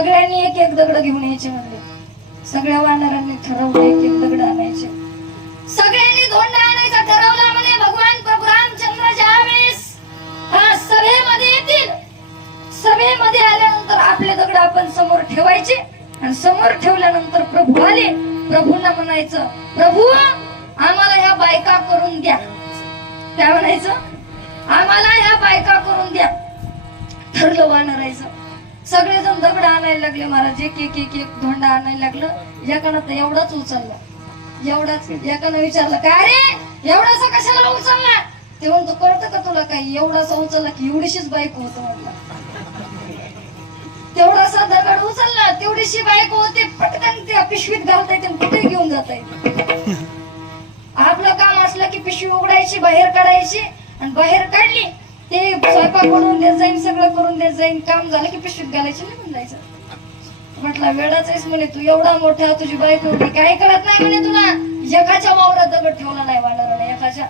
सगळ्यांनी एक एक दगड घेऊन यायचे म्हणले. सगळ्या वानरांनी ठरवलं एक एक दगड आणायचे. सगळ्यांनी धोंडा आणायचा ठरवला. म्हणे भगवान प्रभू रामचंद्र ज्यावेळेस सभेमध्ये येतील, सभेमध्ये आल्यानंतर आपले दगड आपण समोर ठेवायचे आणि समोर ठेवल्यानंतर प्रभू आले. प्रभूंना म्हणायचं, प्रभू आम्हाला ह्या बायका करून द्या. काय म्हणायचं? आम्हाला ह्या बायका करून द्या. ठरलं वानरायचं. सगळेजण दगड आणायला लागले. महाराज एक एक एक एक धोंडा आणायला लागलं. एकानं तर एवढाच उचलला, एवढाच. एकानं विचारलं, काय रे एवढासा कशाला उचलला? ते म्हणतो, कळतं का तुला काही? एवढासा उचलला की एवढीशीच बायको होतं म्हटलं. तेवढासा दगड उचलला, तेवढीशी बायको होते. पटकन त्या पिशवीत घालता येते, कुठे घेऊन जाता येते. आपलं काम असलं की पिशवी उघडायची, बाहेर काढायची आणि बाहेर काढली ते स्वयंपाक बनवून देत जाईन, सगळं करून देत जाईन. काम झालं की पिशवीत घालायची, निघून जायचं. म्हटलं वेळाच आहेस म्हणे तू, एवढा मोठा तुझी बायको होती, काही कळत नाही म्हणे तुला. एकाच्या वावरात दगड ठेवला नाही वानराने. एकाच्या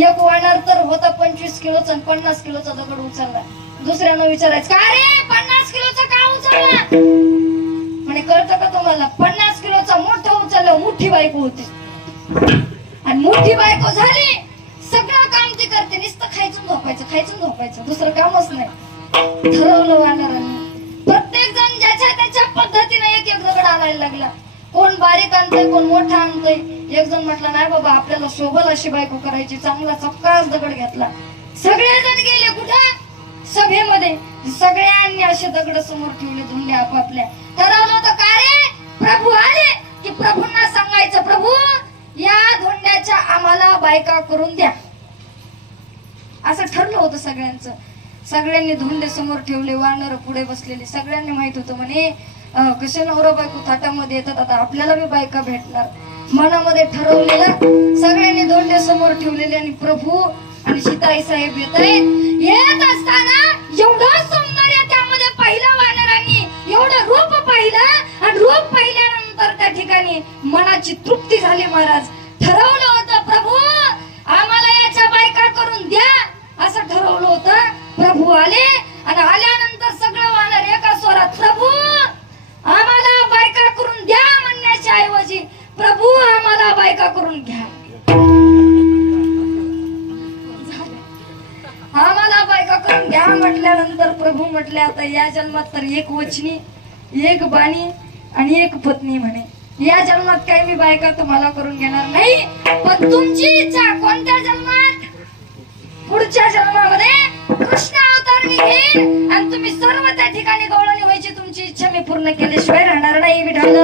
एक वानर तर होता 25 किलोचा आणि 50 किलोचा दगड उचलला. दुसऱ्यानं विचारायचं, का रे 50 किलोचा का उचलला? म्हणे कळतं का तुम्हाला? 50 किलोचा मोठा उचलला, मोठी बायको होती. आणि मोठी बायको झाली, सगळं काम ती करते. नुसतं खायचं झोपायचं, खायचं झोपायचं, दुसरं कामच नाही. ठरवलं वानरांनी. प्रत्येक जण ज्याच्या त्याच्या पद्धतीने एक एक दगड आणायला लागला. कोण बारीक आणतंय, कोण मोठा आणतंय. एक जण म्हटलं, नाही बाबा आपल्याला शोभल अशी बायको करायची. चांगला चपकाच दगड घेतला. सगळेजण गेले कुठं? सभेमध्ये. सगळ्यांनी असे दगड समोर ठेवले, धोंडे आपापल्या. ठरवलं होतं, का रे प्रभू आले की प्रभूंना सांगायचं, प्रभू या धोंड्याच्या आम्हाला बायका करून द्या. असं ठरलं होतं सगळ्यांचं. सगळ्यांनी धोंडे समोर ठेवले, वानर पुढे बसलेले. सगळ्यांनी माहित होतं म्हणे कसे नवरा बायको थाटामध्ये येतात, आता आपल्याला बी बायका भेटणार. मनामध्ये ठरवलेलं. सगळ्यांनी धोंडे समोर ठेवलेले आणि प्रभू आणि सीताई साहेब येत असताना एवढं सौंदर्य त्यामध्ये पाहिलं वानरांनी. एवढं रूप पाहिलं आणि रूप पाहिल्यानंतर त्या ठिकाणी मनाची तृप्ती झाली. महाराज ठरवलं होतं, प्रभू आम्हाला याच्या बायका करून द्या असं ठरवलं होतं. प्रभू आले आणि आल्यानंतर सगळं वानर एका स्वरात, प्रभू आम्हाला बायका करून द्या म्हणण्याच्या ऐवजी प्रभू आम्हाला बायका करून घ्या. आम्हाला बायका करून घ्या म्हटल्यानंतर प्रभू म्हटले, आता या जन्मात तर एक वचनी, एक बाणी आणि एक पत्नी म्हणे. या जन्मात काही मी बायका तुम्हाला करून घेणार नाही. पण तुमची इच्छा कोणत्या जन्मात? पुढच्या जन्मामध्ये कृष्ण अवतार मी घेईन आणि तुम्ही सर्व त्या ठिकाणी गवळणी व्हायची तुमची इच्छा मी पूर्ण केल्याशिवाय राहणार नाही. विठाल.